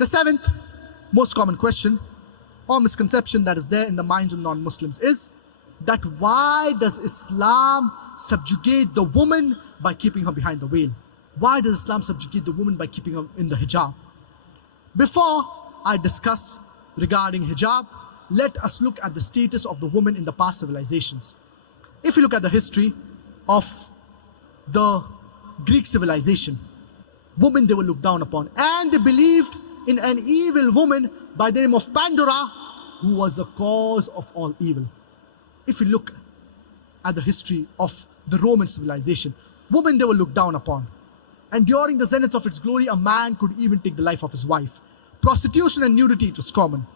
The seventh most common question or misconception that is there in the minds of non-Muslims is that why does Islam subjugate the woman by keeping her behind the veil? Why does Islam subjugate the woman by keeping her in the hijab? Before I discuss regarding hijab, let us look at the status of the woman in the past civilizations. If you look at the history of the Greek civilization, women they were looked down upon, and they believed in an evil woman by the name of Pandora, who was the cause of all evil. If you look at the history of the Roman civilization, women they were looked down upon, and during the zenith of its glory, a man could even take the life of his wife. Prostitution and nudity, it was common.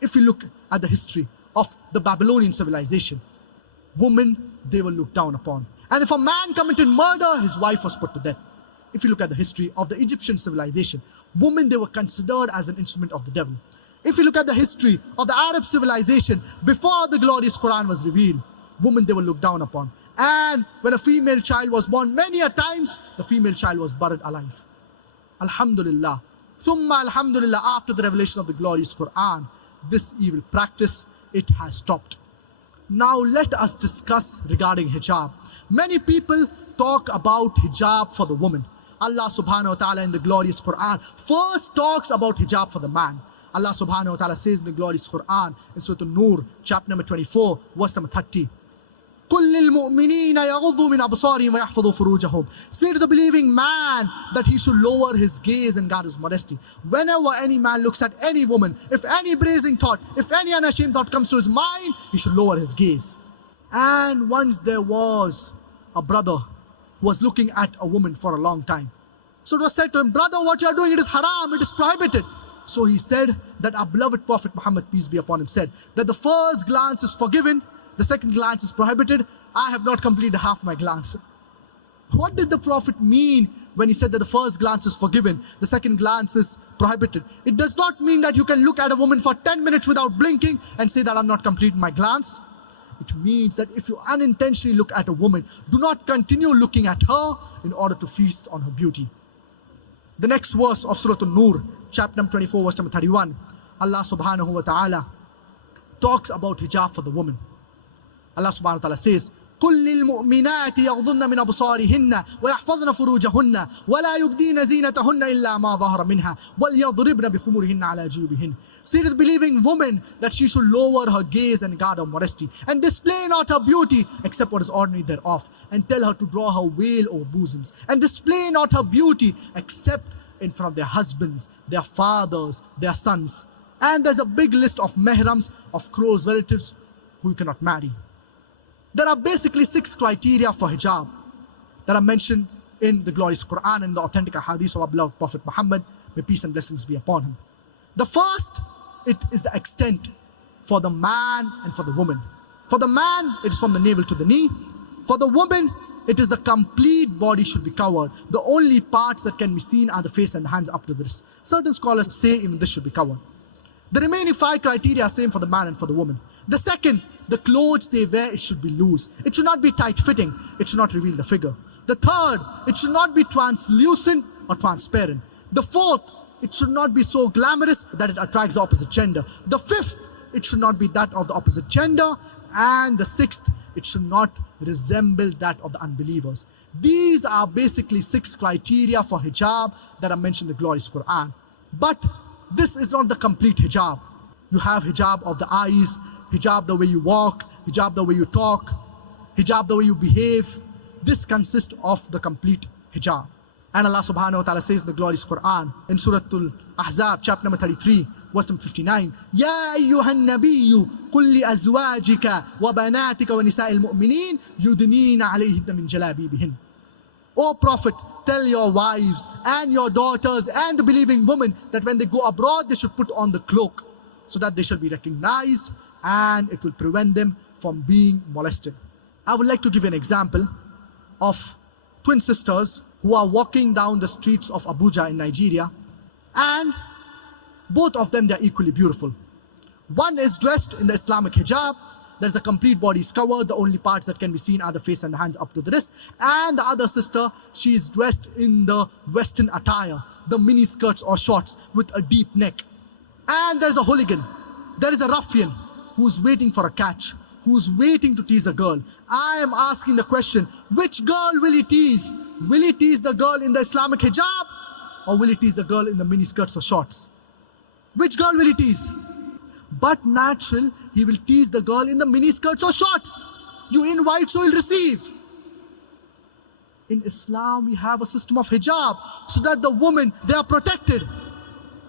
If you look at the history of the Babylonian civilization, women they were looked down upon, and if a man committed murder, his wife was put to death. If you look at the history of the Egyptian civilization, women they were considered as an instrument of the devil. If you look at the history of the Arab civilization, before the glorious Quran was revealed, women they were looked down upon, and when a female child was born, many a times the female child was buried alive. Alhamdulillah, thumma alhamdulillah, after the revelation of the glorious Quran, this evil practice, it has stopped. Now let us discuss regarding hijab. Many people talk about hijab for the woman. Allah subhanahu wa ta'ala in the glorious Quran first talks about hijab for the man. Allah subhanahu wa ta'ala says in the glorious Quran in Surah An-Nur, chapter number 24, verse number 30. قُلْ لِلْمُؤْمِنِينَ يَغُضُّوا مِنْ أَبْصَارِهِمْ وَيَحْفَظُوا فُرُوجَهُمْ. Say to the believing man that he should lower his gaze and guard his modesty. Whenever any man looks at any woman, if any brazen thought, if any unashamed thought comes to his mind, he should lower his gaze. And once there was a brother who was looking at a woman for a long time. So it was said to him, brother, what you are doing, it is haram, it is prohibited. So he said that our beloved Prophet Muhammad, peace be upon him, said that the first glance is forgiven, the second glance is prohibited. I have not completed half my glance. What did the Prophet mean when he said that the first glance is forgiven, the second glance is prohibited? It does not mean that you can look at a woman for 10 minutes without blinking and say that I'm not completing my glance. It means that if you unintentionally look at a woman, do not continue looking at her in order to feast on her beauty. The next verse of Surah An-Nur, chapter number 24, verse number 31, Allah subhanahu wa ta'ala talks about hijab for the woman. Allah subhanahu wa ta'ala says, قُلْ لِلْمُؤْمِنَاتِ يَغْضُنَّ مِنْ أَبْصَارِهِنَّ وَيَحْفَظْنَ فُرُوجَهُنَّ وَلَا يُبْدِينَ زِينَتَهُنَّ إِلَّا مَا ظَهَرَ مِنْهَا وَلْيَضْرِبْنَ بِخُمُرِهِنَّ عَلَى جُيُوبِهِنَّ. Say to the believing woman that she should lower her gaze and guard her modesty, and display not her beauty except what is ordinary thereof, and tell her to draw her veil over bosoms, and display not her beauty except in front of their husbands, their fathers, their sons. And there's a big list of mahrams, of close relatives who you cannot marry. There are basically 6 criteria for hijab that are mentioned in the glorious Quran and the authentic hadith of our beloved Prophet Muhammad, may peace and blessings be upon him. The first, it is the extent for the man and for the woman. For the man, it is from the navel to the knee. For the woman, it is the complete body should be covered. The only parts that can be seen are the face and the hands up to the wrist. Certain scholars say even this should be covered. The remaining 5 criteria are same for the man and for the woman. The second, the clothes they wear, it should be loose. It should not be tight-fitting. It should not reveal the figure. The third, it should not be translucent or transparent. The fourth, it should not be so glamorous that it attracts the opposite gender. The fifth, it should not be that of the opposite gender. And the sixth, it should not resemble that of the unbelievers. These are basically 6 criteria for hijab that are mentioned in the glorious Quran. But this is not the complete hijab. You have hijab of the eyes, hijab the way you walk, hijab the way you talk, hijab the way you behave. This consists of the complete hijab. And Allah subhanahu wa ta'ala says in the glorious Quran in Surah Al-Ahzab, chapter number 33, verse number 59, يَا أَيُّهَا النَّبِيُّ قُلْ لِأَزْوَاجِكَ وَبَنَاتِكَ وَنِسَاءِ الْمُؤْمِنِينَ يُدْنِينَ عَلَيْهِنَّ مِنْ جَلَابِيبِهِنَّ. O Prophet, tell your wives and your daughters and the believing women that when they go abroad, they should put on the cloak so that they shall be recognized and it will prevent them from being molested. I would like to give an example of twin sisters who are walking down the streets of Abuja in Nigeria, and both of them, they are equally beautiful. One is dressed in the Islamic hijab, there's a complete body is covered. The only parts that can be seen are the face and the hands up to the wrist. And the other sister, she is dressed in the Western attire, the mini skirts or shorts with a deep neck. And there's a hooligan. There is a ruffian who's waiting for a catch, who's waiting to tease a girl. I am asking the question, which girl will he tease? Will he tease the girl in the Islamic hijab, or will he tease the girl in the mini skirts or shorts? Which girl will he tease? But natural, he will tease the girl in the mini skirts or shorts. You invite, so he'll receive. In Islam, we have a system of hijab, so that the women, they are protected.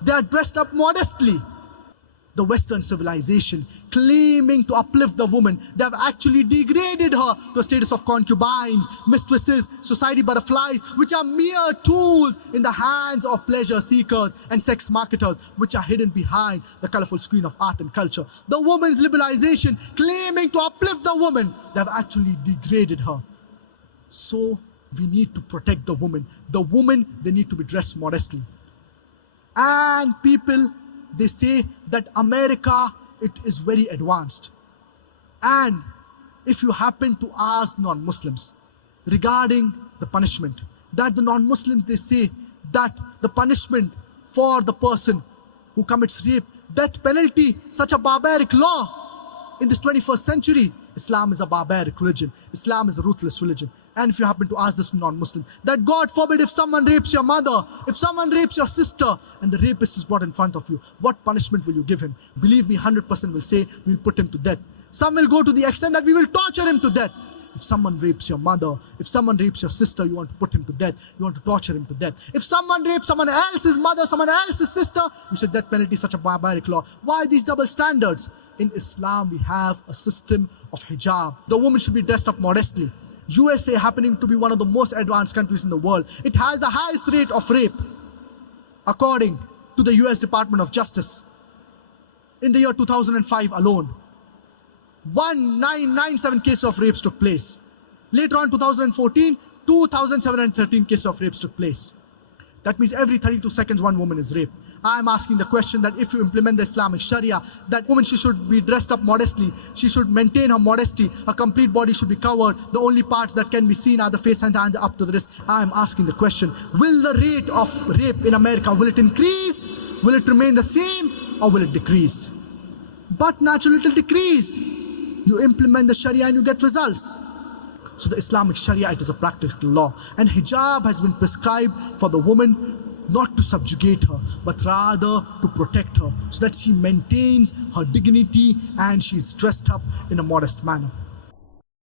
They are dressed up modestly. The Western civilization, claiming to uplift the woman, they have actually degraded her to a status of concubines, mistresses, society butterflies, which are mere tools in the hands of pleasure seekers and sex marketers, which are hidden behind the colorful screen of art and culture. The woman's liberalization, claiming to uplift the woman, they have actually degraded her. So we need to protect the woman. The woman, they need to be dressed modestly. And people, they say that America, it is very advanced. And if you happen to ask non-Muslims regarding the punishment, that the non-Muslims, they say that the punishment for the person who commits rape, death penalty, such a barbaric law in this 21st century. Islam is a barbaric religion. Islam is a ruthless religion. And if you happen to ask this non-Muslim, that God forbid, if someone rapes your mother, if someone rapes your sister, and the rapist is brought in front of you, what punishment will you give him? Believe me, 100% will say, we'll put him to death. Some will go to the extent that we will torture him to death. If someone rapes your mother, if someone rapes your sister, you want to put him to death. You want to torture him to death. If someone rapes someone else's mother, someone else's sister, you said death penalty is such a barbaric law. Why these double standards? In Islam, we have a system of hijab. The woman should be dressed up modestly. USA happening to be one of the most advanced countries in the world. It has the highest rate of rape, according to the US Department of Justice. In the year 2005 alone, 1997 cases of rapes took place. Later on, 2014, 2,713 cases of rapes took place. That means every 32 seconds, one woman is raped. I'm asking the question that if you implement the Islamic Sharia, that woman, she should be dressed up modestly. She should maintain her modesty. Her complete body should be covered. The only parts that can be seen are the face and the hands up to the wrist. I'm asking the question, will the rate of rape in America, will it increase? Will it remain the same? Or will it decrease? But naturally, it will decrease. You implement the Sharia and you get results. So the Islamic Sharia, it is a practical law. And hijab has been prescribed for the woman, not to subjugate her, but rather to protect her, so that she maintains her dignity and she's dressed up in a modest manner.